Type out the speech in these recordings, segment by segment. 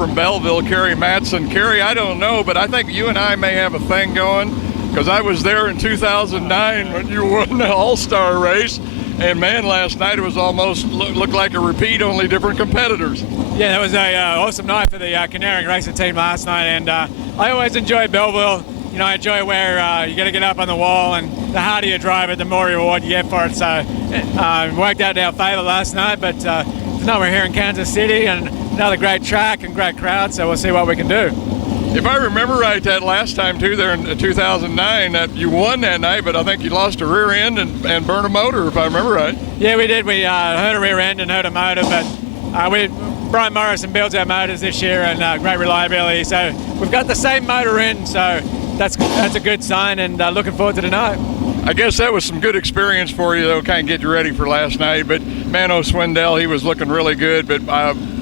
from Belleville, Kerry Matson. Kerry, I don't know, but I think you and I may have a thing going, because I was there in 2009 when you won the All-Star race. And man, last night it was almost looked like a repeat, only different competitors. Yeah, that was a awesome night for the Canaring racing team last night, and I always enjoy Belleville. You know, I enjoy where you got to get up on the wall, and the harder you drive it, the more reward you get for it. So it worked out in our favour last night, but tonight we're here in Kansas City, and another great track and great crowd, so we'll see what we can do. If I remember right, that last time too, there in 2009, that you won that night, but I think you lost a rear end and burned a motor, if I remember right. Yeah, we did. We hurt a rear end and hurt a motor, but Brian Morrison builds our motors this year, and great reliability. So we've got the same motor in, so that's a good sign, and looking forward to tonight. I guess that was some good experience for you, though, kind of get you ready for last night. But Mano Swindell, he was looking really good, but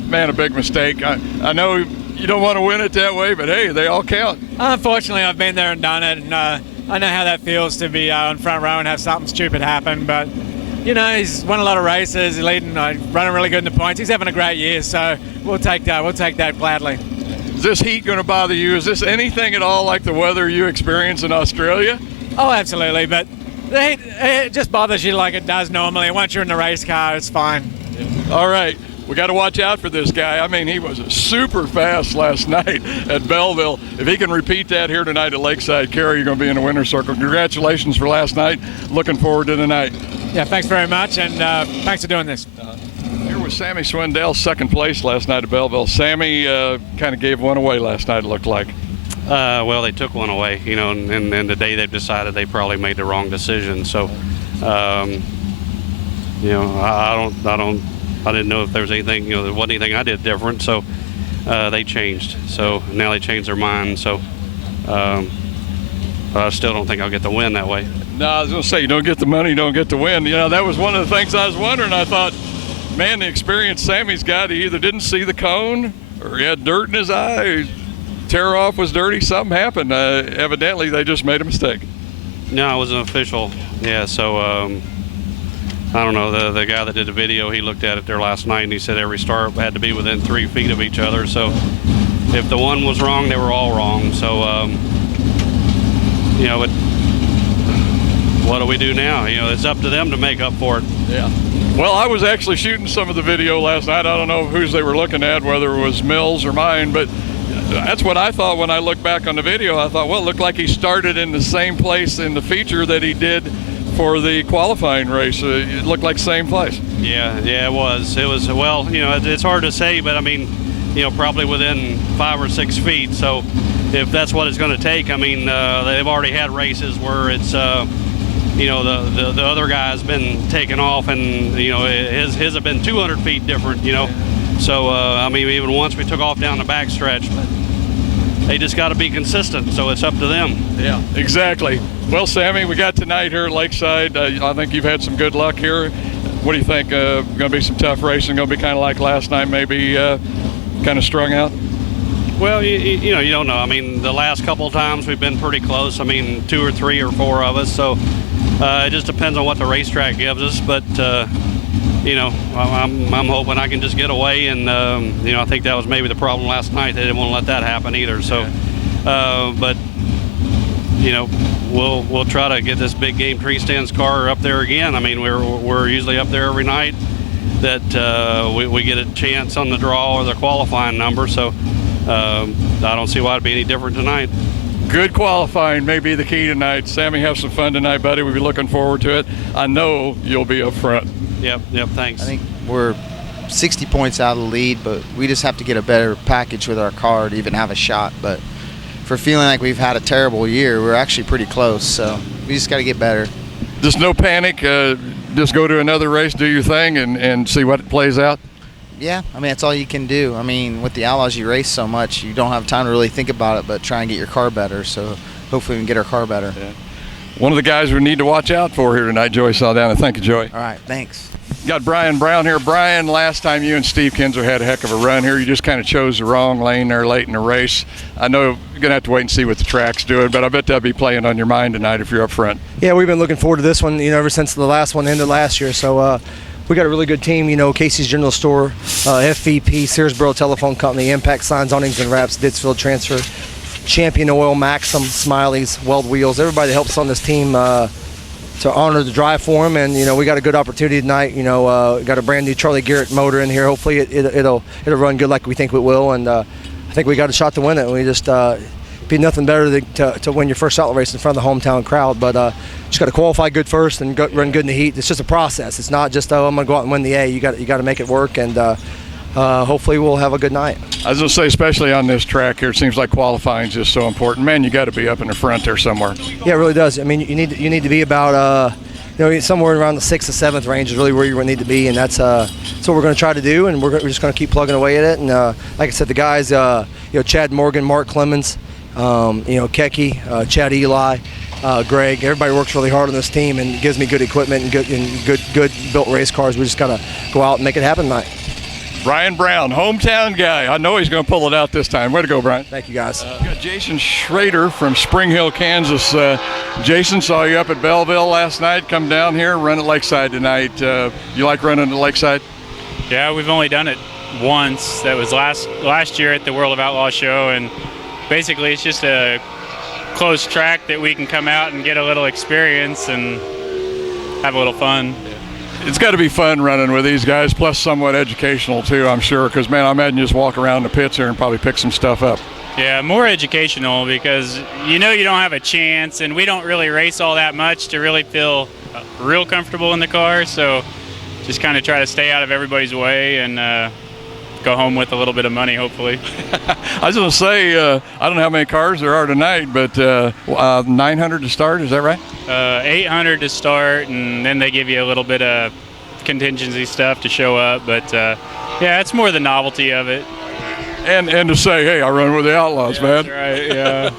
man, a big mistake. I know you don't want to win it that way, but hey, they all count. Unfortunately, I've been there and done it, and I know how that feels to be on front row and have something stupid happen. But you know, he's won a lot of races, he's leading, running really good in the points. He's having a great year, so we'll take that. We'll take that gladly. Is this heat going to bother you? Is this anything at all like the weather you experience in Australia? Oh, absolutely. But the heat, it just bothers you like it does normally. Once you're in the race car, it's fine. All right. We got to watch out for this guy. I mean, he was super fast last night at Belleville. If he can repeat that here tonight at Lakeside, Kerry, you're going to be in the winner's circle. Congratulations for last night. Looking forward to tonight. Yeah, thanks very much, and thanks for doing this. Here was Sammy Swindell, second place last night at Belleville. Sammy kind of gave one away last night, it looked like. Well, they took one away, you know, and today they've decided they probably made the wrong decision. So, you know, I didn't know if there was anything, you know, there wasn't anything I did different, so they changed. So now they changed their mind. So I still don't think I'll get the win that way. No, I was going to say, you don't get the money, you don't get the win. You know, that was one of the things I was wondering. I thought, man, the experience Sammy's got, he either didn't see the cone or he had dirt in his eye. Tear off was dirty, something happened. Evidently, they just made a mistake. No, it was an official. Yeah, so I don't know, the guy that did the video, he looked at it there last night and he said every start had to be within 3 feet of each other. So if the one was wrong, they were all wrong. So, you know, but what do we do now? You know, it's up to them to make up for it. Yeah. Well, I was actually shooting some of the video last night. I don't know whose they were looking at, whether it was Mills or mine, but that's what I thought when I looked back on the video. I thought, well, it looked like he started in the same place in the feature that he did for the qualifying race. It looked like same place. Yeah, it was. Well, you know, it's hard to say, but I mean, you know, probably within 5 or 6 feet. So if that's what it's going to take, I mean, they've already had races where it's, you know, the other guy's been taken off, and you know, his have been 200 feet different, you know. So I mean, even once we took off down the back stretch, but they just got to be consistent. So it's up to them. Yeah, exactly. Well, Sammy, we got tonight here at Lakeside. I think you've had some good luck here. What do you think? Going to be some tough racing. Going to be kind of like last night, maybe kind of strung out. Well, you know, you don't know. I mean, the last couple of times we've been pretty close. I mean, 2 or 3 or 4 of us. So it just depends on what the racetrack gives us. But you know, I'm hoping I can just get away. And you know, I think that was maybe the problem last night. They didn't want to let that happen either. So, but you know, we'll try to get this big game tree stands car up there again. I mean, we're usually up there every night that we get a chance on the draw or the qualifying number. So I don't see why it'd be any different tonight. Good qualifying may be the key tonight. Sammy, have some fun tonight, buddy. We'll be looking forward to it. I know you'll be up front. Yep, thanks. I think we're 60 points out of the lead, but we just have to get a better package with our car to even have a shot. But for feeling like we've had a terrible year, we're actually pretty close, so we just got to get better. Just no panic. Just go to another race, do your thing, and see what plays out. Yeah, I mean, that's all you can do. I mean, with the Outlaws, you race so much, you don't have time to really think about it, but try and get your car better. So hopefully we can get our car better. Yeah. One of the guys we need to watch out for here tonight, Joey Saldana. Thank you, Joey. All right, thanks. Got Brian Brown here. Brian, last time you and Steve Kinzer had a heck of a run here. You just kind of chose the wrong lane there late in the race. I know you're going to have to wait and see what the track's doing, but I bet that'll be playing on your mind tonight if you're up front. Yeah, we've been looking forward to this one, you know, ever since the last one ended last year. So we got a really good team. You know, Casey's General Store, FVP, Searsboro Telephone Company, Impact Signs, Awnings and Wraps, Dittsfield Transfer, Champion Oil, Maxim, Smiley's, Weld Wheels. Everybody that helps on this team to honor the drive for them. And, you know, we got a good opportunity tonight. You know, got a brand new Charlie Garrett motor in here. Hopefully it'll run good like we think it will. And I think we got a shot to win it. And we just be nothing better to win your first outlaw race in front of the hometown crowd. But just got to qualify good first and run good in the heat. It's just a process. It's not just, I'm going to go out and win the A. You got to make it work. And hopefully we'll have a good night. I was going to say, especially on this track here, it seems like qualifying is just so important. Man, you got to be up in the front there somewhere. Yeah, it really does. I mean, you need to be about somewhere around the 6th or 7th range is really where you need to be, and that's what we're going to try to do, and we're just going to keep plugging away at it. And like I said, the guys, Chad Morgan, Mark Clemens, Kecky, Chad Eli, Greg, everybody works really hard on this team and gives me good equipment and good built race cars. We just got to go out and make it happen tonight. Brian Brown, hometown guy. I know he's going to pull it out this time. Way to go, Brian. Thank you, guys. We got Jason Schrader from Spring Hill, Kansas. Jason, saw you up at Belleville last night. Come down here, run at Lakeside tonight. You like running at Lakeside? Yeah, we've only done it once. That was last year at the World of Outlaws show, and basically it's just a closed track that we can come out and get a little experience and have a little fun. It's got to be fun running with these guys, plus somewhat educational too, I'm sure, because, man, I imagine you just walk around the pits here and probably pick some stuff up. Yeah, more educational because you don't have a chance, and we don't really race all that much to really feel real comfortable in the car, so just kind of try to stay out of everybody's way and go home with a little bit of money, hopefully. I was going to say, I don't know how many cars there are tonight, but 900 to start, is that right? 800 to start, and then they give you a little bit of contingency stuff to show up. But, yeah, it's more the novelty of it. And to say, hey, I run with the Outlaws, man. That's right, yeah.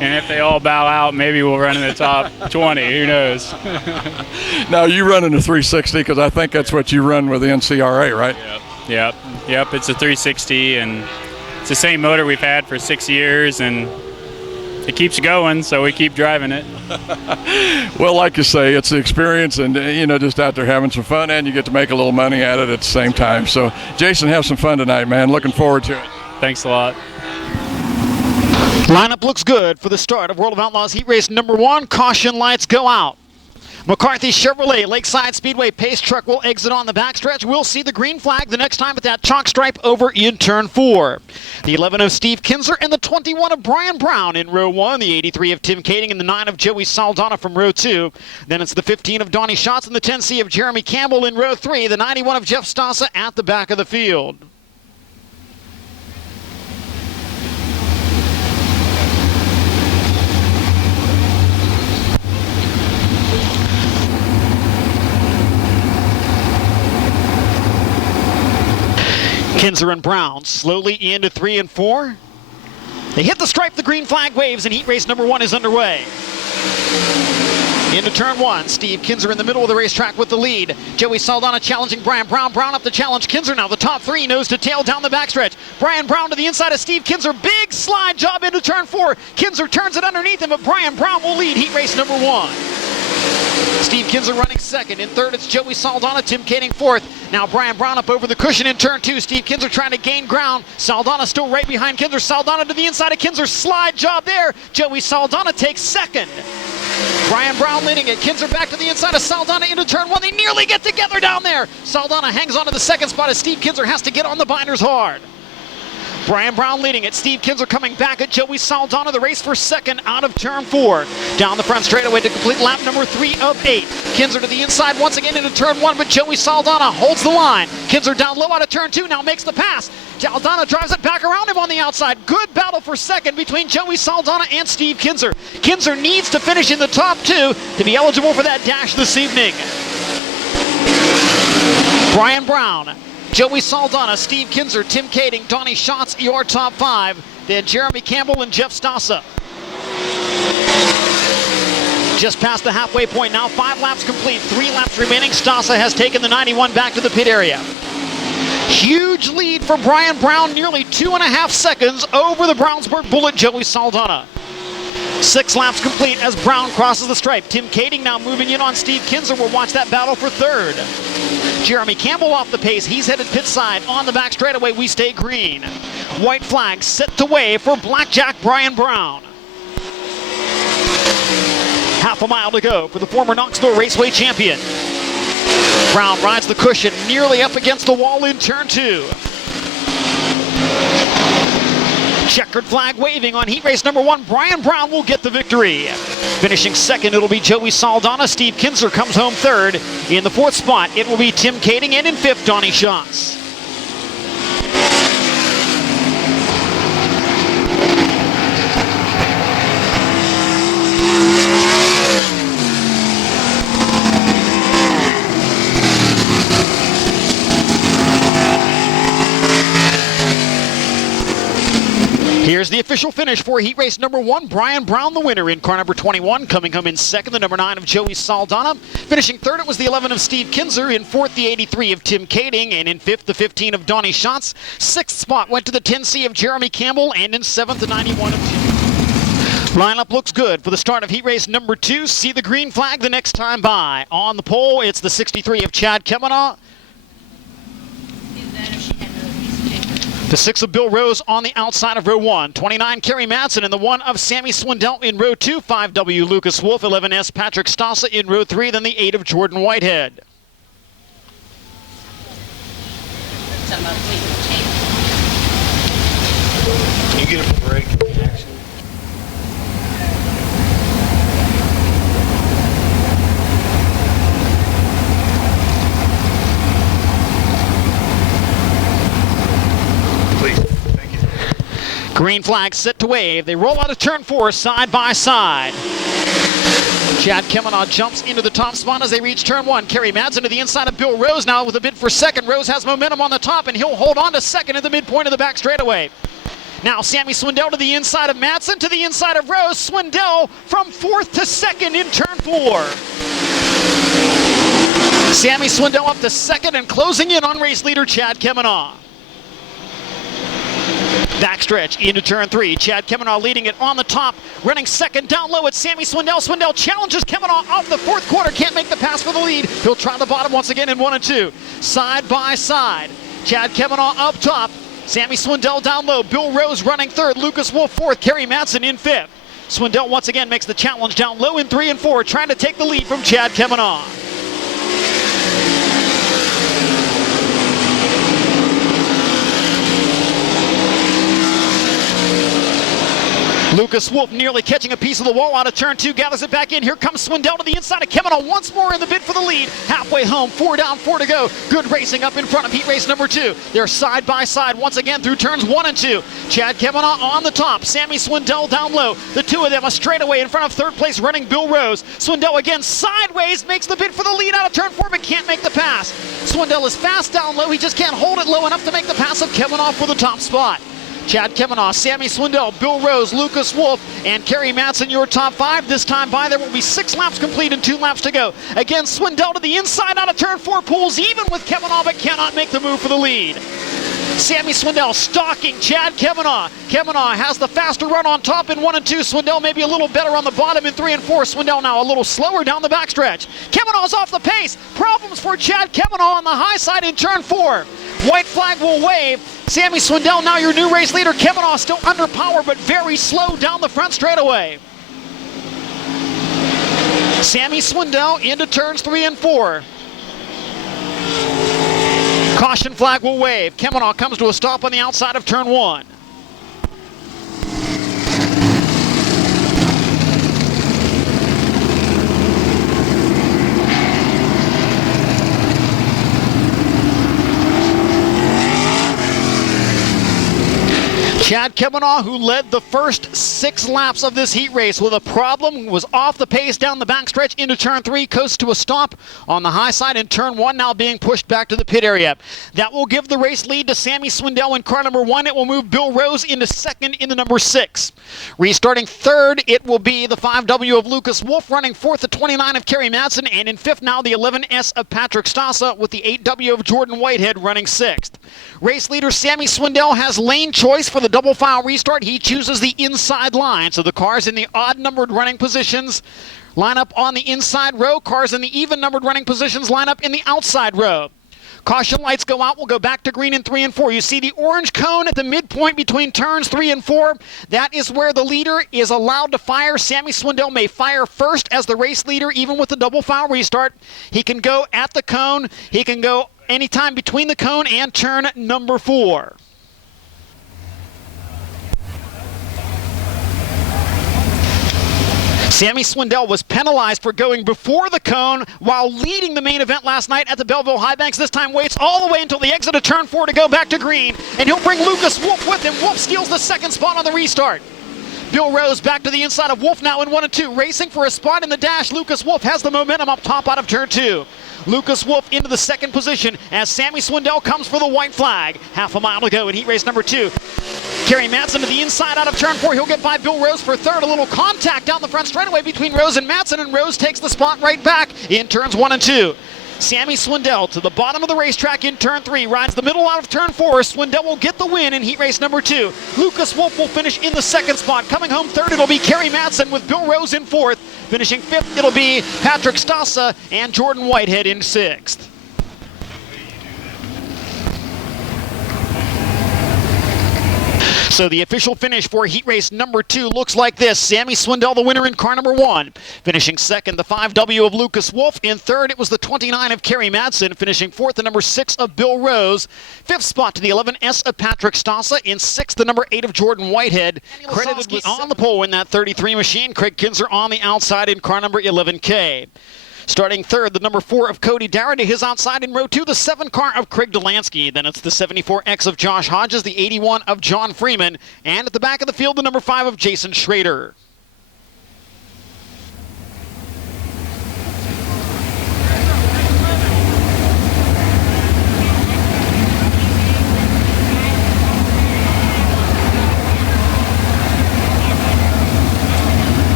And if they all bow out, maybe we'll run in the top 20. Who knows? Now, you run in the 360 because I think that's what you run with the NCRA, right? Yep. It's a 360, and it's the same motor we've had for 6 years, and it keeps going, so we keep driving it. Well, like you say, it's the experience and, just out there having some fun, and you get to make a little money at it at the same time. So, Jason, have some fun tonight, man. Looking forward to it. Thanks a lot. Lineup looks good for the start of World of Outlaws Heat Race number 1. Caution lights go out. McCarthy Chevrolet Lakeside Speedway pace truck will exit on the backstretch. We'll see the green flag the next time at that chalk stripe over in turn 4. The 11 of Steve Kinzer and the 21 of Brian Brown in row 1. The 83 of Tim Kading and the 9 of Joey Saldana from row 2. Then it's the 15 of Donnie Schatz and the 10C of Jeremy Campbell in row 3. The 91 of Jeff Stassa at the back of the field. Kinzer and Brown slowly into 3 and 4. They hit the stripe, the green flag waves, and heat race number 1 is underway. Into turn 1, Steve Kinzer in the middle of the racetrack with the lead. Joey Saldana challenging Brian Brown. Brown up to challenge Kinzer now. The top 3 nose to tail down the backstretch. Brian Brown to the inside of Steve Kinzer. Big slide job into turn 4. Kinzer turns it underneath him, but Brian Brown will lead heat race number 1. Steve Kinzer running second. In third, it's Joey Saldana. Tim Kading fourth. Now Brian Brown up over the cushion in turn 2. Steve Kinzer trying to gain ground. Saldana still right behind Kinzer. Saldana to the inside of Kinzer. Slide job there. Joey Saldana takes second. Brian Brown leading it. Kinzer back to the inside of Saldana into turn 1. They nearly get together down there. Saldana hangs on to the second spot as Steve Kinzer has to get on the binders hard. Brian Brown leading it. Steve Kinzer coming back at Joey Saldana. The race for second out of turn 4. Down the front straightaway to complete lap number 3 of 8. Kinzer to the inside once again into turn 1, but Joey Saldana holds the line. Kinzer down low out of turn 2, now makes the pass. Saldana drives it back around him on the outside. Good battle for second between Joey Saldana and Steve Kinzer. Kinzer needs to finish in the top 2 to be eligible for that dash this evening. Brian Brown, Joey Saldana, Steve Kinzer, Tim Kading, Donnie Schatz, your top 5. Then Jeremy Campbell and Jeff Stassa. Just past the halfway point now, 5 laps complete, 3 laps remaining. Stassa has taken the 91 back to the pit area. Huge lead for Brian Brown, nearly 2.5 seconds over the Brownsburg Bullet, Joey Saldana. 6 laps complete as Brown crosses the stripe. Tim Kading now moving in on Steve Kinzer. We'll watch that battle for third. Jeremy Campbell off the pace. He's headed pit side. On the back straightaway, we stay green. White flag set to wave for Blackjack Brian Brown. Half a mile to go for the former Knoxville Raceway champion. Brown rides the cushion nearly up against the wall in turn 2. Checkered flag waving on heat race number 1. Brian Brown will get the victory. Finishing second, it'll be Joey Saldana. Steve Kinzer comes home third. In the 4th spot, it will be Tim Kading, and in 5th, Donnie Schatz. Here's the official finish for heat race number 1. Brian Brown, the winner in car number 21. Coming home in second, the number 9 of Joey Saldana. Finishing third, it was the 11 of Steve Kinzer. In 4th, the 83 of Tim Kading. And in 5th, the 15 of Donnie Schatz. 6th spot went to the 10C of Jeremy Campbell. And in 7th, the 91 of Jim. Lineup looks good for the start of heat race number 2. See the green flag the next time by. On the pole, it's the 63 of Chad Kemenaugh. The 6 of Bill Rose on the outside of row 1. 29, Kerry Madsen in the 1 of Sammy Swindell in row 2. 5W Lucas Wolf, 11S Patrick Stassa in row 3. Then the 8 of Jordan Whitehead. Can you get a break in the action? Green flag set to wave. They roll out of turn 4 side by side. Chad Kemenaugh jumps into the top spot as they reach turn 1. Kerry Madsen to the inside of Bill Rose now with a bid for second. Rose has momentum on the top and he'll hold on to second at the midpoint of the back straightaway. Now Sammy Swindell to the inside of Madsen, to the inside of Rose. Swindell from 4th to 2nd in turn 4. Sammy Swindell up to 2nd and closing in on race leader Chad Kemenaugh. Backstretch into turn 3. Chad Kemenaugh leading it on the top. Running second down low, it's Sammy Swindell. Swindell challenges Kemenaugh off the 4th quarter. Can't make the pass for the lead. He'll try the bottom once again in 1 and 2. Side by side. Chad Kemenaugh up top. Sammy Swindell down low. Bill Rose running 3rd. Lucas Wolf 4th. Kerry Madsen in 5th. Swindell once again makes the challenge down low in 3 and 4. Trying to take the lead from Chad Kemenaugh. Lucas Wolf nearly catching a piece of the wall out of turn 2, gathers it back in. Here comes Swindell to the inside of Kemenaugh once more in the bid for the lead. Halfway home, 4 down, 4 to go. Good racing up in front of heat race number 2. They're side by side once again through turns 1 and 2. Chad Kemenaugh on the top, Sammy Swindell down low. The two of them a straightaway in front of 3rd place running Bill Rose. Swindell again sideways, makes the bid for the lead out of turn 4 but can't make the pass. Swindell is fast down low, he just can't hold it low enough to make the pass of Kemenaugh for the top spot. Chad Kemenaugh, Sammy Swindell, Bill Rose, Lucas Wolf, and Kerry Madsen, your top 5. This time by, there will be 6 laps complete and 2 laps to go. Again, Swindell to the inside out of turn 4, pulls even with Kemenaugh, but cannot make the move for the lead. Sammy Swindell stalking Chad Kemenaugh. Kemenaugh has the faster run on top in 1 and 2. Swindell maybe a little better on the bottom in 3 and 4. Swindell now a little slower down the backstretch. Kemenaugh's off the pace. Problems for Chad Kemenaugh on the high side in turn 4. White flag will wave. Sammy Swindell now your new race leader. Kemenaugh still under power but very slow down the front straightaway. Sammy Swindell into turns 3 and 4. Caution flag will wave. Kemenaugh comes to a stop on the outside of turn 1. Chad Kemenaugh, who led the first 6 laps of this heat race with a problem, was off the pace down the backstretch into turn 3, coast to a stop on the high side in turn 1, now being pushed back to the pit area. That will give the race lead to Sammy Swindell in car number 1. It will move Bill Rose into 2nd in the number 6. Restarting 3rd, it will be the 5W of Lucas Wolf, running 4th, the 29 of Kerry Madsen, and in 5th now the 11S of Patrick Stassa, with the 8W of Jordan Whitehead running 6th. Race leader Sammy Swindell has lane choice for the double 5 file restart, he chooses the inside line. So the cars in the odd-numbered running positions line up on the inside row. Cars in the even-numbered running positions line up in the outside row. Caution lights go out. We'll go back to green in 3 and 4. You see the orange cone at the midpoint between turns 3 and 4. That is where the leader is allowed to fire. Sammy Swindell may fire first as the race leader, even with the double file restart. He can go at the cone. He can go anytime between the cone and turn number 4. Sammy Swindell was penalized for going before the cone while leading the main event last night at the Belleville High Banks. This time waits all the way until the exit of turn 4 to go back to green, and he'll bring Lucas Wolf with him. Wolf steals the second spot on the restart. Bill Rose back to the inside of Wolf now in 1 and 2. Racing for a spot in the dash. Lucas Wolf has the momentum up top out of turn 2. Lucas Wolf into the second position as Sammy Swindell comes for the white flag. Half a mile to go in heat race number 2. Kerry Matson to the inside out of turn 4. He'll get by Bill Rose for third. A little contact down the front straightaway between Rose and Matson, and Rose takes the spot right back in turns 1 and 2. Sammy Swindell to the bottom of the racetrack in turn 3, rides the middle out of turn 4. Swindell will get the win in heat race number 2. Lucas Wolf will finish in the second spot. Coming home third, it'll be Kerry Matson with Bill Rose in 4th. Finishing 5th, it'll be Patrick Stassa and Jordan Whitehead in 6th. So the official finish for heat race number 2 looks like this. Sammy Swindell, the winner in car number 1. Finishing second, the 5W of Lucas Wolf. In third, it was the 29 of Kerry Madsen. Finishing fourth, the number 6 of Bill Rose. Fifth spot to the 11S of Patrick Stassa. In sixth, the number 8 of Jordan Whitehead. Credited on the pole in that 33 machine. Craig Kinzer on the outside in car number 11K. Starting third, the number 4 of Cody Darrah to his outside in row 2, the 7 car of Craig Delansky. Then it's the 74X of Josh Hodges, the 81 of John Freeman, and at the back of the field, the number 5 of Jason Schrader.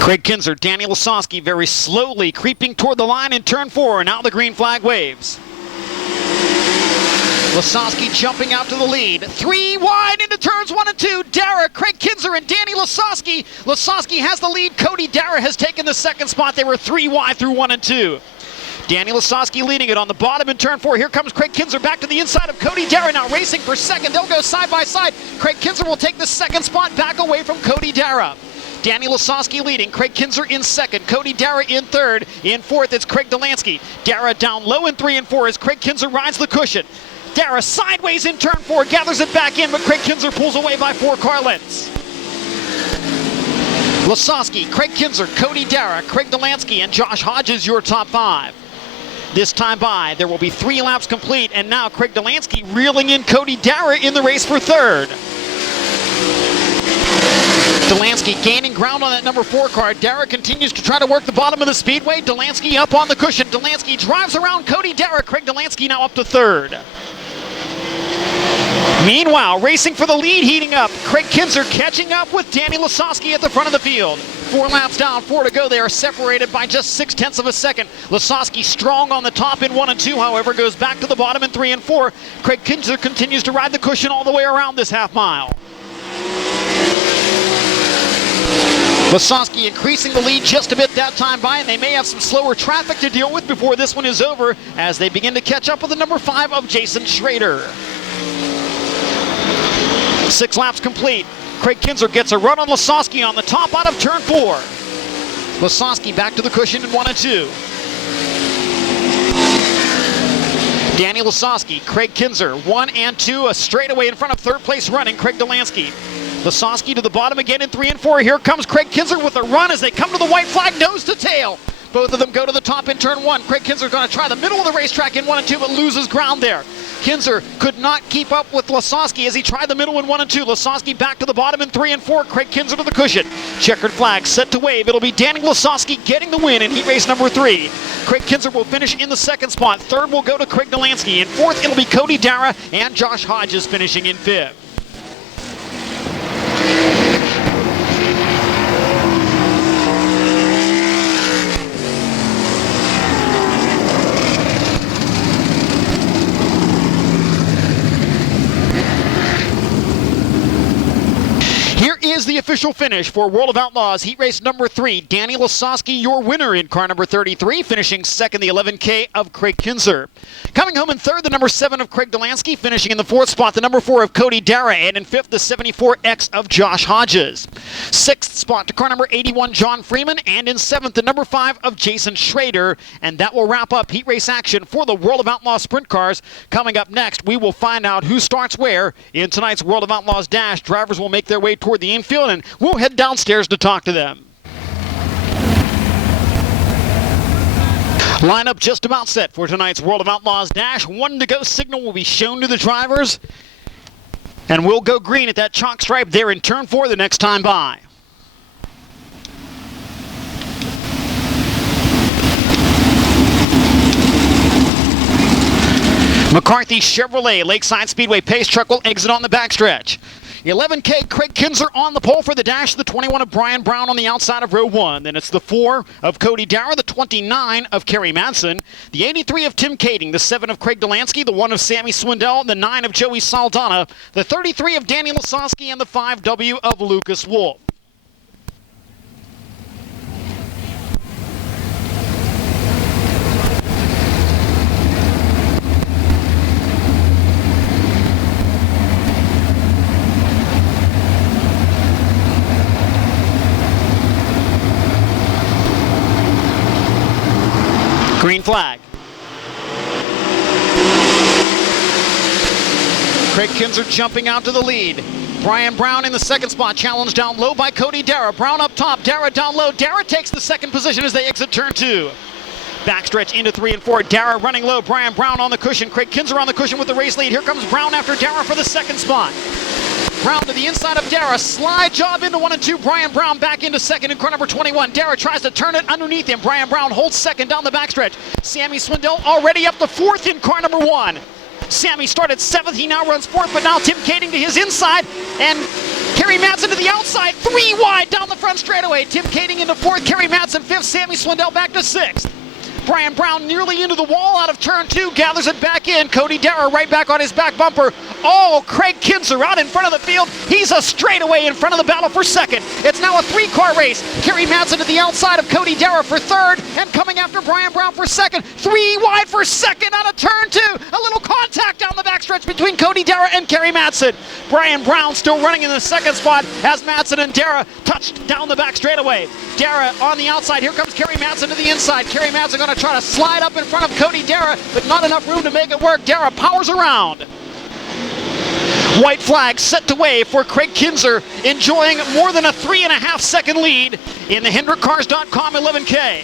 Craig Kinzer, Danny Lasowski very slowly creeping toward the line in turn 4. Now the green flag waves. Lasowski jumping out to the lead. 3 wide into turns 1 and 2. Darrah, Craig Kinzer, and Danny Lasowski. Lasowski has the lead. Cody Darrah has taken the second spot. They were 3 wide through 1 and 2. Danny Lasowski leading it on the bottom in turn 4. Here comes Craig Kinzer back to the inside of Cody Darrah, now racing for second. They'll go side by side. Craig Kinzer will take the second spot back away from Cody Darrah. Danny Lasowski leading, Craig Kinzer in second, Cody Darrah in third. In fourth, it's Craig Delansky. Darrah down low in 3 and 4 as Craig Kinzer rides the cushion. Darrah sideways in turn 4, gathers it back in, but Craig Kinzer pulls away by 4 car lengths. Lasowski, Craig Kinzer, Cody Darrah, Craig Delansky, and Josh Hodges, your top 5. This time by, there will be 3 laps complete, and now Craig Delansky reeling in Cody Darrah in the race for third. Delansky gaining ground on that number 4 car. Darrah continues to try to work the bottom of the speedway. Delansky up on the cushion. Delansky drives around Cody Darrah. Craig Delansky now up to third. Meanwhile, racing for the lead heating up. Craig Kinzer catching up with Danny Lasowski at the front of the field. 4 laps down, 4 to go. They are separated by just 0.6 of a second. Lasowski strong on the top in 1 and 2, however, goes back to the bottom in 3 and 4. Craig Kinzer continues to ride the cushion all the way around this half mile. Lasowski increasing the lead just a bit that time by, and they may have some slower traffic to deal with before this one is over as they begin to catch up with the number 5 of Jason Schrader. 6 laps complete. Craig Kinzer gets a run on Lasowski on the top out of turn 4. Lasowski back to the cushion in 1 and 2. Danny Lasowski, Craig Kinzer, 1 and 2, a straightaway in front of third place running Craig Delansky. Lasowski to the bottom again in 3 and 4. Here comes Craig Kinzer with a run as they come to the white flag, nose to tail. Both of them go to the top in turn 1. Craig Kinzer going to try the middle of the racetrack in 1 and 2, but loses ground there. Kinzer could not keep up with Lasowski as he tried the middle in 1 and 2. Lasowski back to the bottom in 3 and 4. Craig Kinzer to the cushion. Checkered flag set to wave. It'll be Danny Lasowski getting the win in heat race number 3. Craig Kinzer will finish in the second spot. Third will go to Craig Delansky. In fourth, it'll be Cody Darrah and Josh Hodges finishing in 5th. official finish for World of Outlaws heat race number 3. Danny Lasowski, your winner in car number 33, finishing second, the 11K of Craig Kinzer. Coming home in third, the number 7 of Craig Delansky, finishing in the 4th spot, the number 4 of Cody Dara, and in 5th, the 74X of Josh Hodges. 6th spot to car number 81, John Freeman, and in 7th, the number 5 of Jason Schrader. And that will wrap up heat race action for the World of Outlaws sprint cars. Coming up next, we will find out who starts where in tonight's World of Outlaws Dash. Drivers will make their way toward the infield, and we'll head downstairs to talk to them. Lineup just about set for tonight's World of Outlaws Dash. 1 to go signal will be shown to the drivers, and we'll go green at that chalk stripe there in turn 4 the next time by. McCarthy Chevrolet Lakeside Speedway pace truck will exit on the backstretch. 11K Craig Kinzer on the pole for the dash, the 21 of Brian Brown on the outside of row 1. Then it's the 4 of Cody Dara, the 29 of Kerry Madsen, the 83 of Tim Kading, the 7 of Craig Delansky, the 1 of Sammy Swindell, the 9 of Joey Saldana, the 33 of Danny Lasowski, and the 5W of Lucas Wolf. Green flag. Craig Kinzer jumping out to the lead. Brian Brown in the 2nd spot, challenged down low by Cody Dara. Brown up top, Dara down low. Dara takes the 2nd position as they exit turn 2. Backstretch into 3 and 4. Dara running low. Brian Brown on the cushion. Craig Kinzer on the cushion with the race lead. Here comes Brown after Dara for the 2nd spot. Brown to the inside of Dara. Slide job into 1 and 2. Brian Brown back into 2nd in car number 21. Dara tries to turn it underneath him. Brian Brown holds 2nd down the backstretch. Sammy Swindell already up to 4th in car number 1. Sammy started 7th. He now runs 4th, but now Tim Kading to his inside. And Kerry Madsen to the outside. 3 wide down the front straightaway. Tim Kading into 4th. Kerry Madsen 5th. Sammy Swindell back to 6th. Brian Brown nearly into the wall out of turn 2, gathers it back in. Cody Dara right back on his back bumper. Oh, Craig Kinzer out in front of the field. He's a straightaway in front of the battle for 2nd. It's now a 3-car race. Kerry Madsen to the outside of Cody Dara for 3rd, and coming after Brian Brown for 2nd. 3 wide for 2nd out of turn 2. A little contact down the backstretch between Cody Dara and Kerry Madsen. Brian Brown still running in the 2nd spot as Madsen and Dara touched down the back straightaway. Dara on the outside. Here comes Kerry Madsen to the inside. Kerry Madsen going to try to slide up in front of Cody Dara, but not enough room to make it work. Dara powers around. White flag set to wave for Craig Kinzer, enjoying more than a 3.5 second lead in the HendrickCars.com 11K.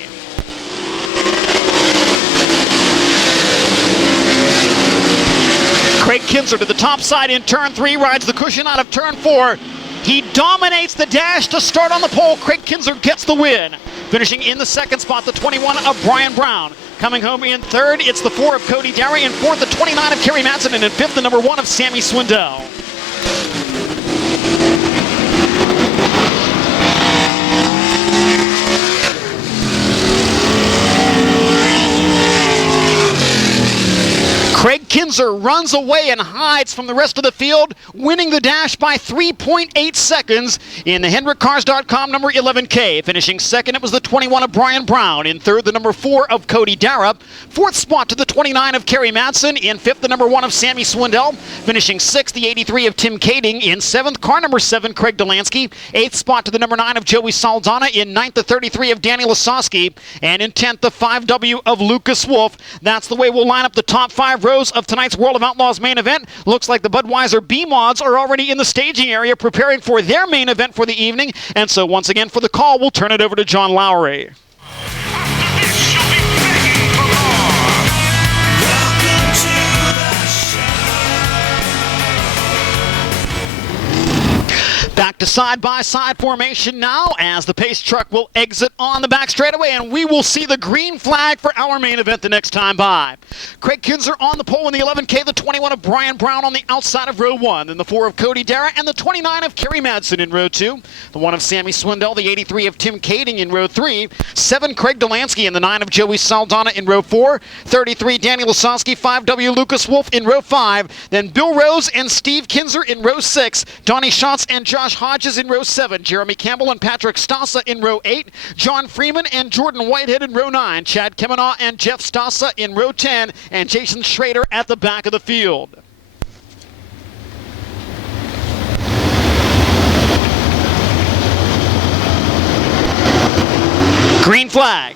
Craig Kinzer to the top side in turn 3, rides the cushion out of turn 4. He dominates the dash to start on the pole. Craig Kinzer gets the win. Finishing in the 2nd spot, the 21 of Brian Brown. Coming home in 3rd, it's the 4 of Cody Dara. In 4th, the 29 of Kerry Madsen. And in 5th, the number 1 of Sammy Swindell. Craig Kinzer runs away and hides from the rest of the field, winning the dash by 3.8 seconds in the HendrickCars.com number 11K. Finishing 2nd, it was the 21 of Brian Brown. In 3rd, the number 4 of Cody Dara. 4th spot to the 29 of Kerry Madsen. In 5th, the number 1 of Sammy Swindell. Finishing 6th, the 83 of Tim Kading. In 7th, car number 7, Craig Delansky. 8th spot to the number 9 of Joey Saldana. In 9th, the 33 of Danny Lasowski. And in 10th, the 5W of Lucas Wolf. That's the way we'll line up the top 5 rows of tonight's World of Outlaws main event. Looks like the Budweiser B-Mods are already in the staging area preparing for their main event for the evening. And so once again for the call, we'll turn it over to John Lowry. Back to side-by-side formation now as the pace truck will exit on the back straightaway, and we will see the green flag for our main event the next time by. Craig Kinzer on the pole in the 11K, the 21 of Brian Brown on the outside of row 1, then the 4 of Cody Dara, and the 29 of Kerry Madsen in row 2, the 1 of Sammy Swindell, the 83 of Tim Kading in row 3, 7 Craig Delansky, and the 9 of Joey Saldana in row 4, 33 Danny Lasowski, 5W Lucas Wolf in row 5, then Bill Rose and Steve Kinzer in row 6, Donnie Schatz and Josh Hodges Hodges in row 7, Jeremy Campbell and Patrick Stassa in row 8, John Freeman and Jordan Whitehead in row 9, Chad Kemenaugh and Jeff Stassa in row 10, and Jason Schrader at the back of the field. Green flag.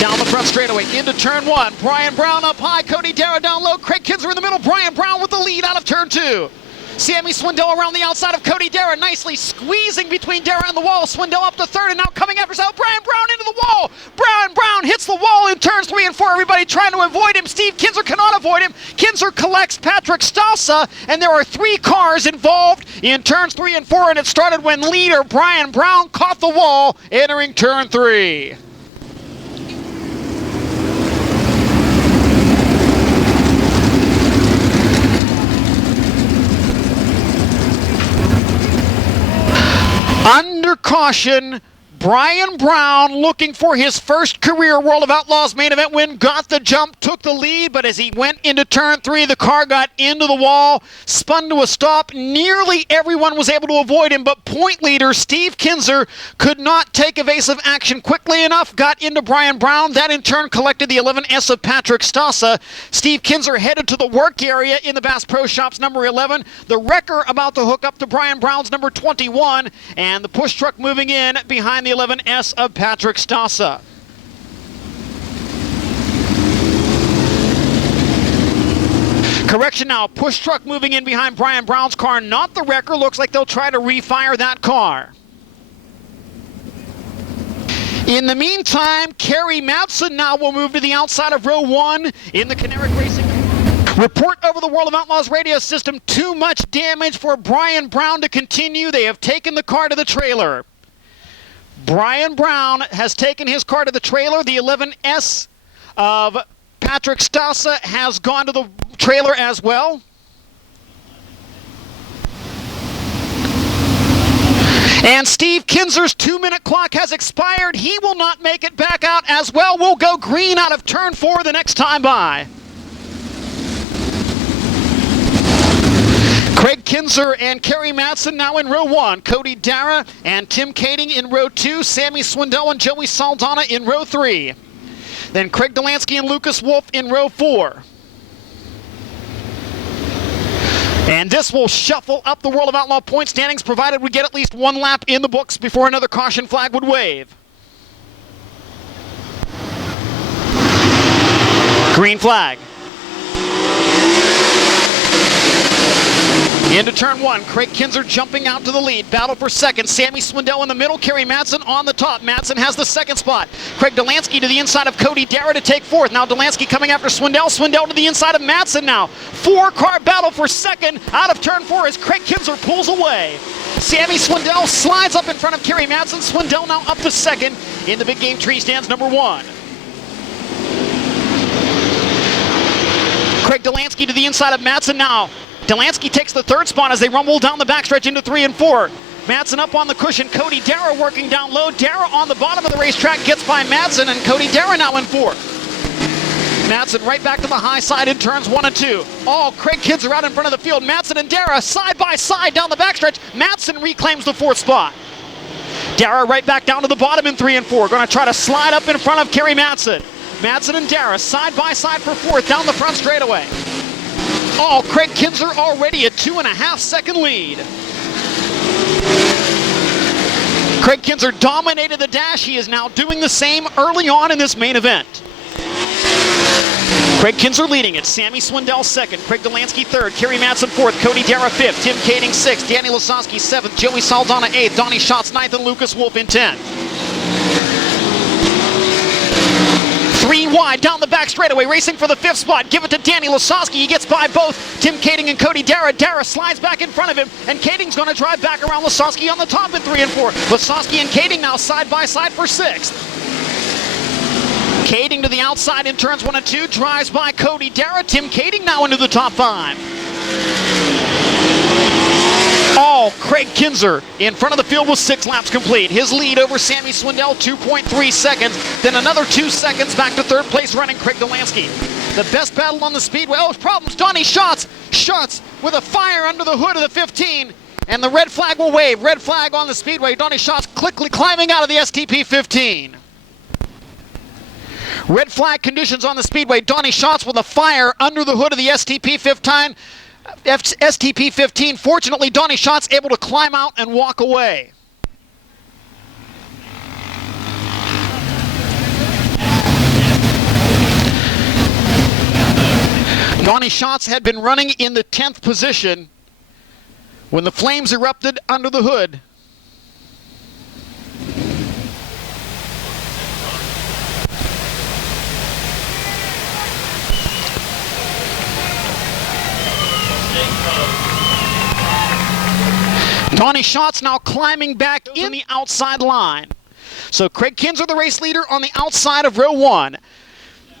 Down the front straightaway into turn 1. Brian Brown up high, Cody Darrah down low, Craig Kinzer in the middle. Brian Brown with the lead out of turn 2. Sammy Swindell around the outside of Cody Darrah, nicely squeezing between Darrah and the wall. Swindell up to third and now coming after so Brian Brown into the wall. Brian Brown hits the wall in turns 3 and 4. Everybody trying to avoid him. Steve Kinzer cannot avoid him. Kinzer collects Patrick Stassa, and there are 3 cars involved in turns 3 and 4, and it started when leader Brian Brown caught the wall entering turn 3. Under caution, Brian Brown looking for his first career World of Outlaws main event win, got the jump, took the lead, but as he went into turn 3, the car got into the wall, spun to a stop. Nearly everyone was able to avoid him, but point leader Steve Kinzer could not take evasive action quickly enough, got into Brian Brown. That in turn collected the 11S of Patrick Stassa. Steve Kinzer headed to the work area in the Bass Pro Shops number 11. The wrecker about to hook up to Brian Brown's number 21, and the push truck moving in behind the 11S of Patrick Stassa. Correction now, push truck moving in behind Brian Brown's car, not the wrecker. Looks like they'll try to refire that car. In the meantime, Kerry Madsen now will move to the outside of row 1 in the Canaric Racing. Report over the World of Outlaws radio system, too much damage for Brian Brown to continue. They have taken the car to the trailer. Brian Brown has taken his car to the trailer. The 11S of Patrick Stassa has gone to the trailer as well. And Steve Kinzer's 2-minute clock has expired. He will not make it back out as well. We'll go green out of turn 4 the next time by. Craig Kinzer and Kerry Madsen now in row 1. Cody Darrah and Tim Kading in row 2. Sammy Swindell and Joey Saldana in row 3. Then Craig Delansky and Lucas Wolf in row 4. And this will shuffle up the World of Outlaw point standings, provided we get at least 1 lap in the books before another caution flag would wave. Green flag. Into turn 1, Craig Kinzer jumping out to the lead. Battle for second. Sammy Swindell in the middle. Kerry Madsen on the top. Madsen has the second spot. Craig Delansky to the inside of Cody Darrah to take fourth. Now Delansky coming after Swindell. Swindell to the inside of Madsen now. 4-car battle for second. Out of turn 4 as Craig Kinzer pulls away. Sammy Swindell slides up in front of Kerry Madsen. Swindell now up to second in the big game tree stands number 1. Craig Delansky to the inside of Madsen now. Delansky takes the third spot as they rumble down the backstretch into 3 and 4. Madsen up on the cushion. Cody Darrah working down low. Darrah on the bottom of the racetrack gets by Madsen, and Cody Darrah now in 4th. Madsen right back to the high side in turns 1 and 2. Oh, Craig Kinzer out in front of the field. Madsen and Darrah side by side down the backstretch. Madsen reclaims the 4th spot. Darrah right back down to the bottom in 3 and 4. Going to try to slide up in front of Kerry Madsen. Madsen and Darrah side by side for 4th down the front straightaway. Oh, Craig Kinzer already a 2.5-second lead. Craig Kinzer dominated the dash. He is now doing the same early on in this main event. Craig Kinzer leading it. Sammy Swindell second. Craig Delansky third. Kerry Madsen fourth. Cody Darrah fifth. Tim Kading sixth. Danny Lasowski seventh. Joey Saldana eighth. Donnie Schatz ninth. And Lucas Wolf in 10th. 3 wide down the back straightaway, racing for the 5th spot. Give it to Danny Lasowski. He gets by both Tim Kading and Cody Darrah. Darrah slides back in front of him, and Kading's going to drive back around Lasowski on the top in 3 and 4. Lasowski and Kading now side by side for 6th. Kading to the outside in turns 1 and 2, drives by Cody Darrah. Tim Kading now into the top 5. Oh, Craig Kinzer in front of the field with 6 laps complete. His lead over Sammy Swindell, 2.3 seconds. Then another 2 seconds back to 3rd place running Craig Delansky. The best battle on the Speedway. Oh, problems. Donnie Schatz Schatz with a fire under the hood of the 15, and the red flag will wave. Red flag on the Speedway. Donnie Schatz quickly climbing out of the STP 15. Red flag conditions on the Speedway. Donnie Schatz with a fire under the hood of the STP 15. STP 15. Fortunately, Donnie Schatz able to climb out and walk away. Donnie Schatz had been running in the 10th position when the flames erupted under the hood. Donnie Schatz now climbing back in the outside line. So Craig Kinzer, the race leader, on the outside of row 1.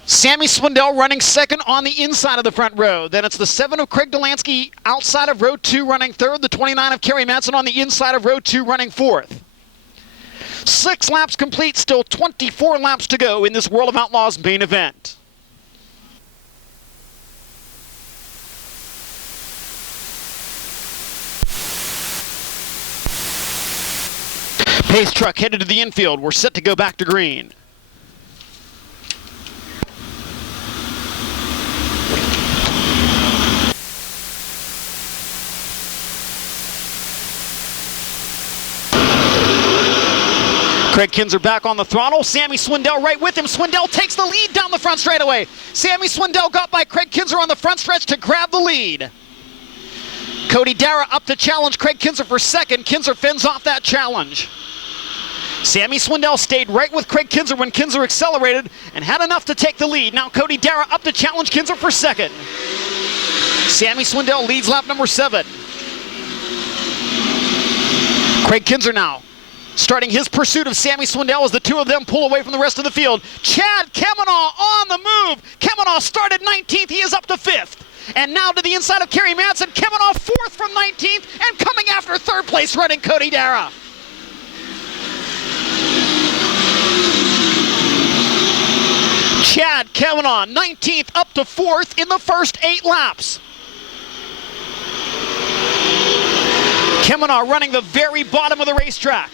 Sammy Swindell running second on the inside of the front row. Then it's the 7 of Craig Delansky outside of row 2 running third. The 29 of Kerry Madsen on the inside of row 2 running fourth. 6 laps complete, still 24 laps to go in this World of Outlaws main event. Pace truck headed to the infield. We're set to go back to green. Craig Kinzer back on the throttle. Sammy Swindell right with him. Swindell takes the lead down the front straightaway. Sammy Swindell got by Craig Kinzer on the front stretch to grab the lead. Cody Dara up to challenge Craig Kinzer for second. Kinzer fends off that challenge. Sammy Swindell stayed right with Craig Kinzer when Kinzer accelerated and had enough to take the lead. Now Cody Dara up to challenge Kinzer for second. Sammy Swindell leads lap number 7. Craig Kinzer now starting his pursuit of Sammy Swindell as the two of them pull away from the rest of the field. Chad Kemanaugh on the move. Kemanaugh started 19th. He is up to 5th. And now to the inside of Kerry Madsen. Kemanaugh 4th from 19th and coming after 3rd place running Cody Dara. Chad Kemanaugh 19th up to 4th in the first 8 laps. Kemanaugh running the very bottom of the racetrack.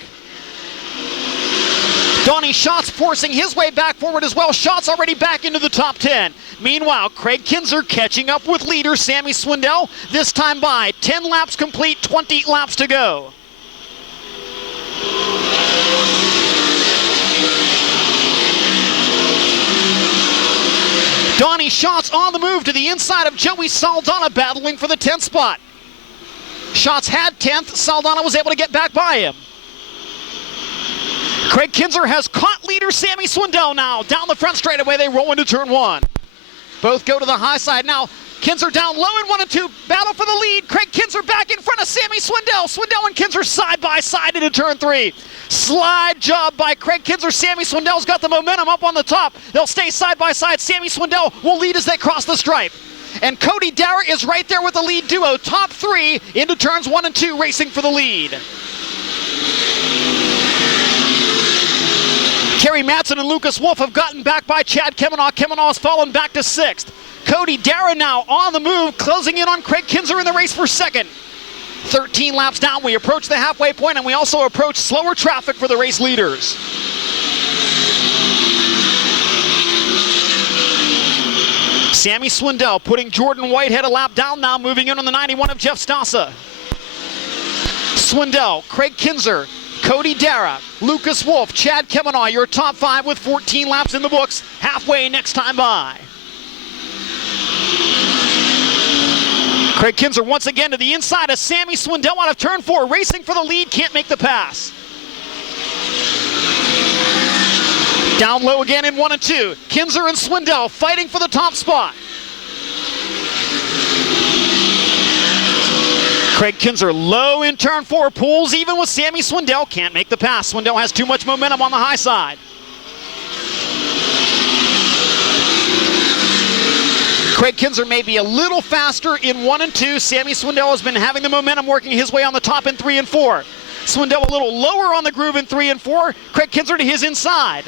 Donnie Schatz forcing his way back forward as well. Schatz already back into the top 10. Meanwhile, Craig Kinzer catching up with leader Sammy Swindell. This time by 10 laps complete, 20 laps to go. Donnie Schatz on the move to the inside of Joey Saldana, battling for the 10th spot. Schatz had 10th. Saldana was able to get back by him. Craig Kinzer has caught leader Sammy Swindell now. Down the front straightaway, they roll into turn 1. Both go to the high side. Now, Kinzer down low in 1 and 2. Battle for the lead. Craig Kinzer back in front of Sammy Swindell. Swindell and Kinzer side by side into turn 3. Slide job by Craig Kinzer. Sammy Swindell's got the momentum up on the top. They'll stay side by side. Sammy Swindell will lead as they cross the stripe. And Cody Dara is right there with the lead duo. Top 3 into turns 1 and 2, racing for the lead. Kerry Madsen and Lucas Wolf have gotten back by Chad Kemanaugh. Kemanaugh has fallen back to 6th. Cody Dara now on the move, closing in on Craig Kinzer in the race for 2nd. 13 laps down, we approach the halfway point, and we also approach slower traffic for the race leaders. Sammy Swindell putting Jordan Whitehead a lap down now, moving in on the 91 of Jeff Stassa. Swindell, Craig Kinzer, Cody Dara, Lucas Wolf, Chad Kemanaugh, your top 5 with 14 laps in the books, halfway next time by. Craig Kinzer once again to the inside of Sammy Swindell out of turn 4, racing for the lead, can't make the pass. Down low again in 1 and 2. Kinzer and Swindell fighting for the top spot. Craig Kinzer low in turn 4, pulls even with Sammy Swindell, can't make the pass. Swindell has too much momentum on the high side. Craig Kinzer may be a little faster in 1 and 2. Sammy Swindell has been having the momentum working his way on the top in 3 and 4. Swindell a little lower on the groove in 3 and 4. Craig Kinzer to his inside.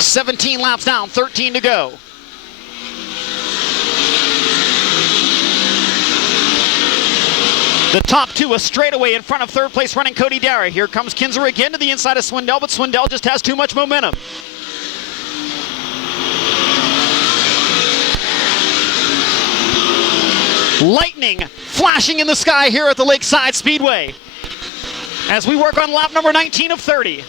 17 laps down, 13 to go. The top two, a straightaway in front of third place running Cody Dara. Here comes Kinzer again to the inside of Swindell, but Swindell just has too much momentum. Lightning flashing in the sky here at the Lakeside Speedway as we work on lap number 19 of 30.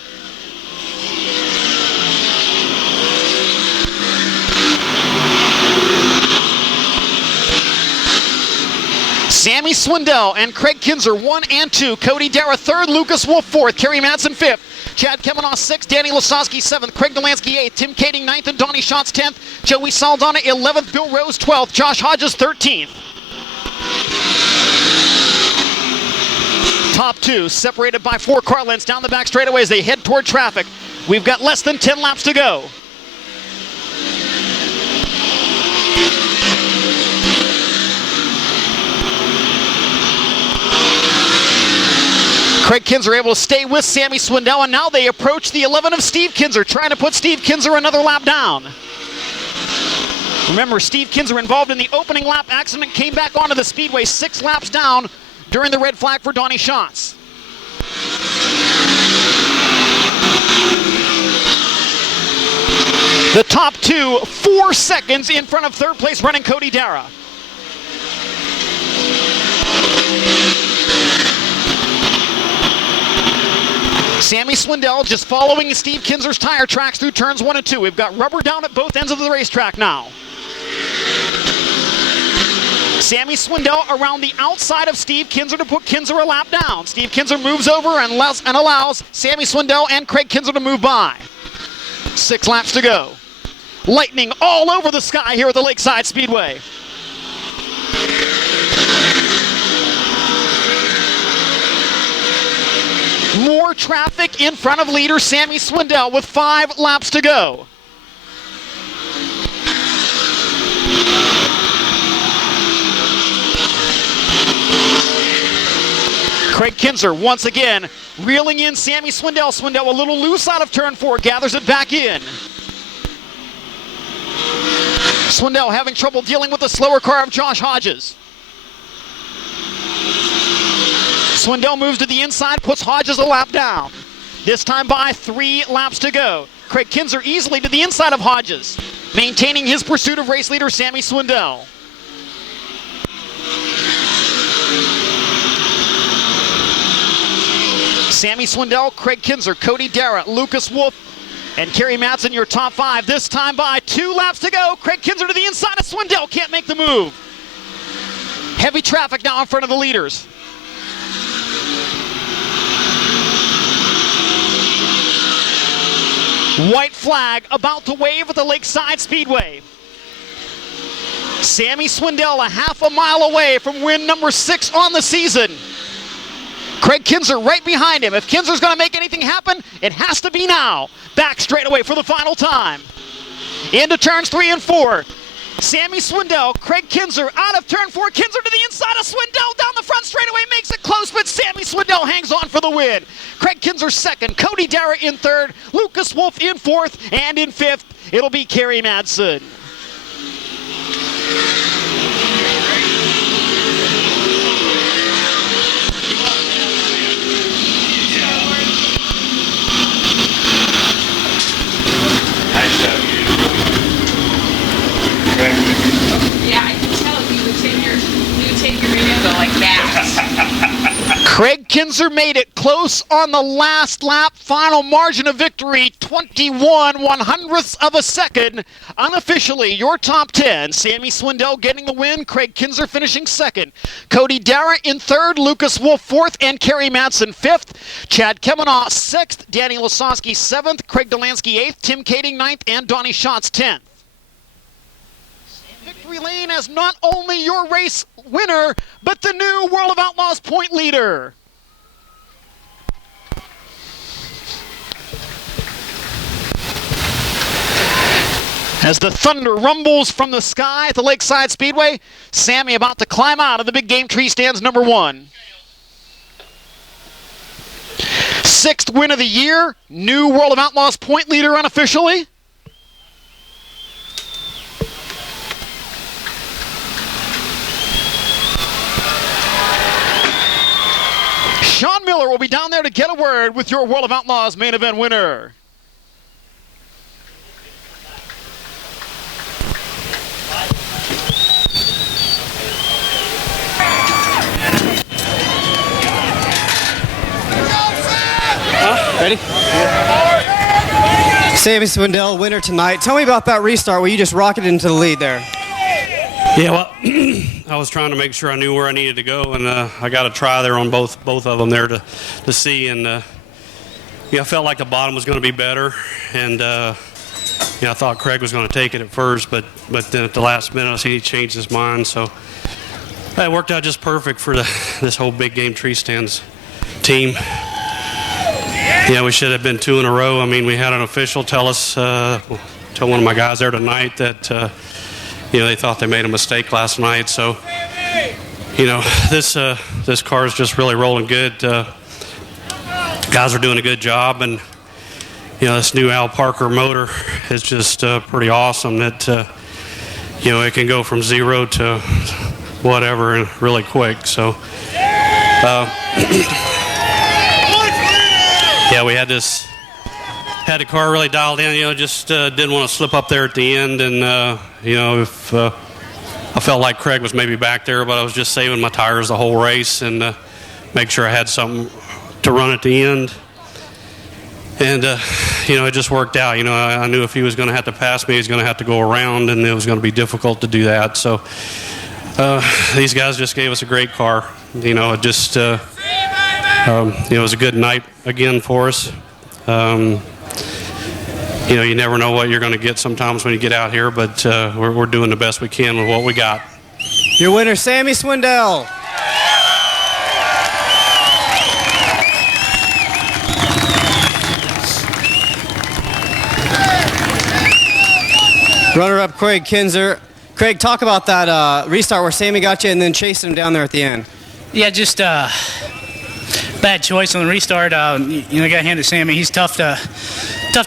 Sammy Swindell and Craig Kinzer 1 and 2. Cody Dara 3rd, Lucas Wolf 4th, Kerry Madsen 5th, Chad Kemanaugh 6th, Danny Lasowski 7th, Craig Delansky 8th, Tim Kading 9th, and Donnie Schatz 10th, Joey Saldana 11th, Bill Rose 12th, Josh Hodges 13th. Top two separated by 4 car lengths down the back straightaway as they head toward traffic. We've got less than 10 laps to go. Craig Kinzer able to stay with Sammy Swindell, and now they approach the 11 of Steve Kinzer, trying to put Steve Kinzer another lap down. Remember, Steve Kinzer involved in the opening lap accident, came back onto the speedway 6 laps down during the red flag for Donnie Schatz. The top two, 4 seconds in front of third place running Cody Dara. Sammy Swindell just following Steve Kinzer's tire tracks through turns 1 and 2. We've got rubber down at both ends of the racetrack now. Sammy Swindell around the outside of Steve Kinzer to put Kinzer a lap down. Steve Kinzer moves over and allows Sammy Swindell and Craig Kinzer to move by. 6 laps to go. Lightning all over the sky here at the Lakeside Speedway. More traffic in front of leader Sammy Swindell with 5 laps to go. Craig Kinzer once again reeling in Sammy Swindell. Swindell a little loose out of turn 4, gathers it back in. Swindell having trouble dealing with the slower car of Josh Hodges. Swindell moves to the inside, puts Hodges a lap down. This time by 3 laps to go. Craig Kinzer easily to the inside of Hodges, maintaining his pursuit of race leader Sammy Swindell. Sammy Swindell, Craig Kinzer, Cody Dara, Lucas Wolf, and Kerry Madsen, your top 5. This time by 2 laps to go. Craig Kinzer to the inside of Swindell, can't make the move. Heavy traffic now in front of the leaders. White flag about to wave at the Lakeside Speedway. Sammy Swindell a half a mile away from win number 6 on the season. Craig Kinzer right behind him. If Kinzer's going to make anything happen, it has to be now. Back straightaway for the final time. Into turns 3 and 4. Sammy Swindell, Craig Kinzer out of turn 4. Kinzer to the inside of Swindell down the front straightaway, makes it close, but Sammy Swindell hangs on for the win. Craig Kinzer 2nd, Cody Dara in 3rd, Lucas Wolf in 4th, and in 5th, it'll be Kerry Madsen. Yeah, I can tell you would take your video like that. Craig Kinzer made it close on the last lap. Final margin of victory, 21/100ths of a second. Unofficially, your top 10. Sammy Swindell getting the win. Craig Kinzer finishing 2nd. Cody Dara in 3rd. Lucas Wolf 4th. And Kerry Madsen 5th. Chad Kemanaugh 6th. Danny Lasowski 7th. Craig Delansky 8th. Tim Kading 9th. And Donnie Schatz 10th. Victory lane as not only your race winner, but the new World of Outlaws point leader. As the thunder rumbles from the sky at the Lakeside Speedway, Sammy about to climb out of the big game tree stands number 1. 6th win of the year, new World of Outlaws point leader unofficially. Miller will be down there to get a word with your World of Outlaws main event winner. Ready? Sammy Swindell, winner tonight. Tell me about that restart where you just rocketed into the lead there. Yeah, well, I was trying to make sure I knew where I needed to go, and I got a try there on both of them there to see, and I felt like the bottom was going to be better, and I thought Craig was going to take it at first, but then at the last minute I see he changed his mind, so it worked out just perfect for this whole big game tree stands team. Yeah, we should have been 2 in a row. I mean, we had an official tell one of my guys there tonight that they thought they made a mistake last night. So, this car is just really rolling good. Guys are doing a good job, and this new Al Parker motor is just pretty awesome. That it can go from 0 to whatever and really quick. So. Yeah, we had the car really dialed in, just didn't want to slip up there at the end, and, if I felt like Craig was maybe back there, but I was just saving my tires the whole race and make sure I had something to run at the end. And, it just worked out. I knew if he was going to have to pass me, he was going to have to go around, and it was going to be difficult to do that. So these guys just gave us a great car. It was a good night again for us. You never know what you're going to get sometimes when you get out here, but we're doing the best we can with what we got. Your winner, Sammy Swindell. Runner-up, Craig Kinzer. Craig, talk about that restart where Sammy got you and then chasing him down there at the end. Yeah, just bad choice on the restart. Got to hand it to Sammy. He's tough to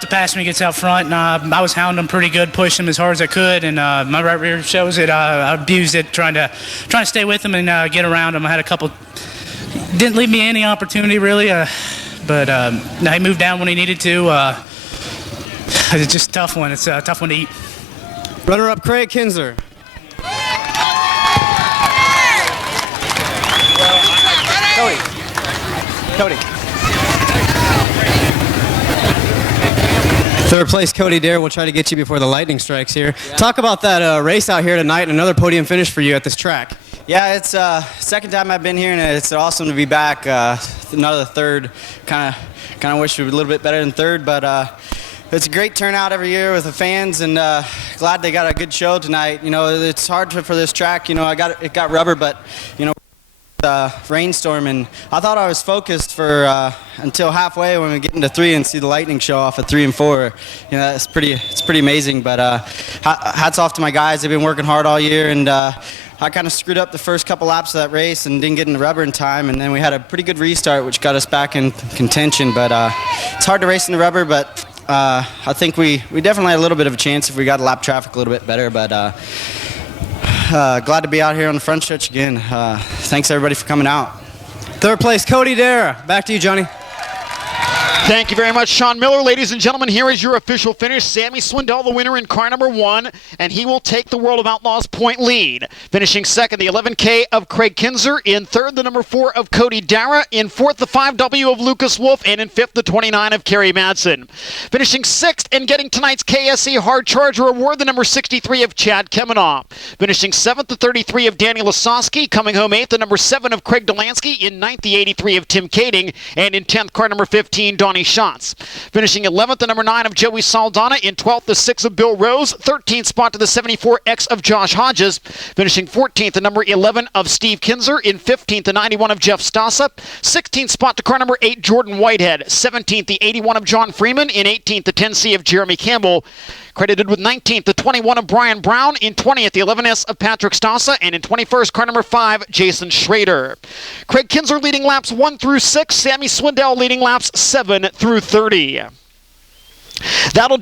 pass when he gets out front. And I was hounding him pretty good, pushing him as hard as I could. And my right rear shows it. I abused it, trying to stay with him and get around him. I had a couple. Didn't leave me any opportunity really, but he moved down when he needed to. It's just a tough one. It's a tough one to eat. Runner-up, Craig Kinzer. Cody. Third place, Cody Dare. We'll try to get you before the lightning strikes here. Yeah. Talk about that race out here tonight and another podium finish for you at this track. Yeah, it's second time I've been here, and it's awesome to be back. Another third. Kind of wish we were a little bit better than third, but it's a great turnout every year with the fans, and glad they got a good show tonight. It's hard for this track. It got rubber, but rainstorm, and I thought I was focused for until halfway when we get into 3 and see the lightning show off at 3 and 4. It's pretty amazing. But hats off to my guys. They've been working hard all year, and I kind of screwed up the first couple laps of that race and didn't get in the rubber in time, and then we had a pretty good restart, which got us back in contention. But it's hard to race in the rubber, but I think we definitely had a little bit of a chance if we got lap traffic a little bit better. But glad to be out here on the front stretch again. Thanks everybody for coming out. Third place, Cody Dare. Back to you, Johnny. Thank you very much, Sean Miller. Ladies and gentlemen, here is your official finish. Sammy Swindell, the winner in car number 1, and he will take the World of Outlaws point lead. Finishing second, the 11K of Craig Kinzer. In third, the number 4 of Cody Dara. In fourth, the 5W of Lucas Wolf. And in fifth, the 29 of Kerry Madsen. Finishing sixth and getting tonight's KSE Hard Charger Award, the number 63 of Chad Kemenow. Finishing seventh, the 33 of Danny Lasowski. Coming home eighth, the number 7 of Craig Delansky. In ninth, the 83 of Tim Kading. And in 10th, car number 15, Donnie Schatz. Finishing 11th, the number 9 of Joey Saldana. In 12th, the 6 of Bill Rose. 13th spot to the 74X of Josh Hodges. Finishing 14th, the number 11 of Steve Kinzer. In 15th, the 91 of Jeff Stassa. 16th spot to car number 8, Jordan Whitehead. 17th, the 81 of John Freeman. In 18th, the 10C of Jeremy Campbell. Credited with 19th, the 21 of Brian Brown. In 20th, the 11S of Patrick Stassa. And in 21st, car number 5, Jason Schrader. Craig Kinzer leading laps 1 through 6. Sammy Swindell leading laps 7 through 30. That'll do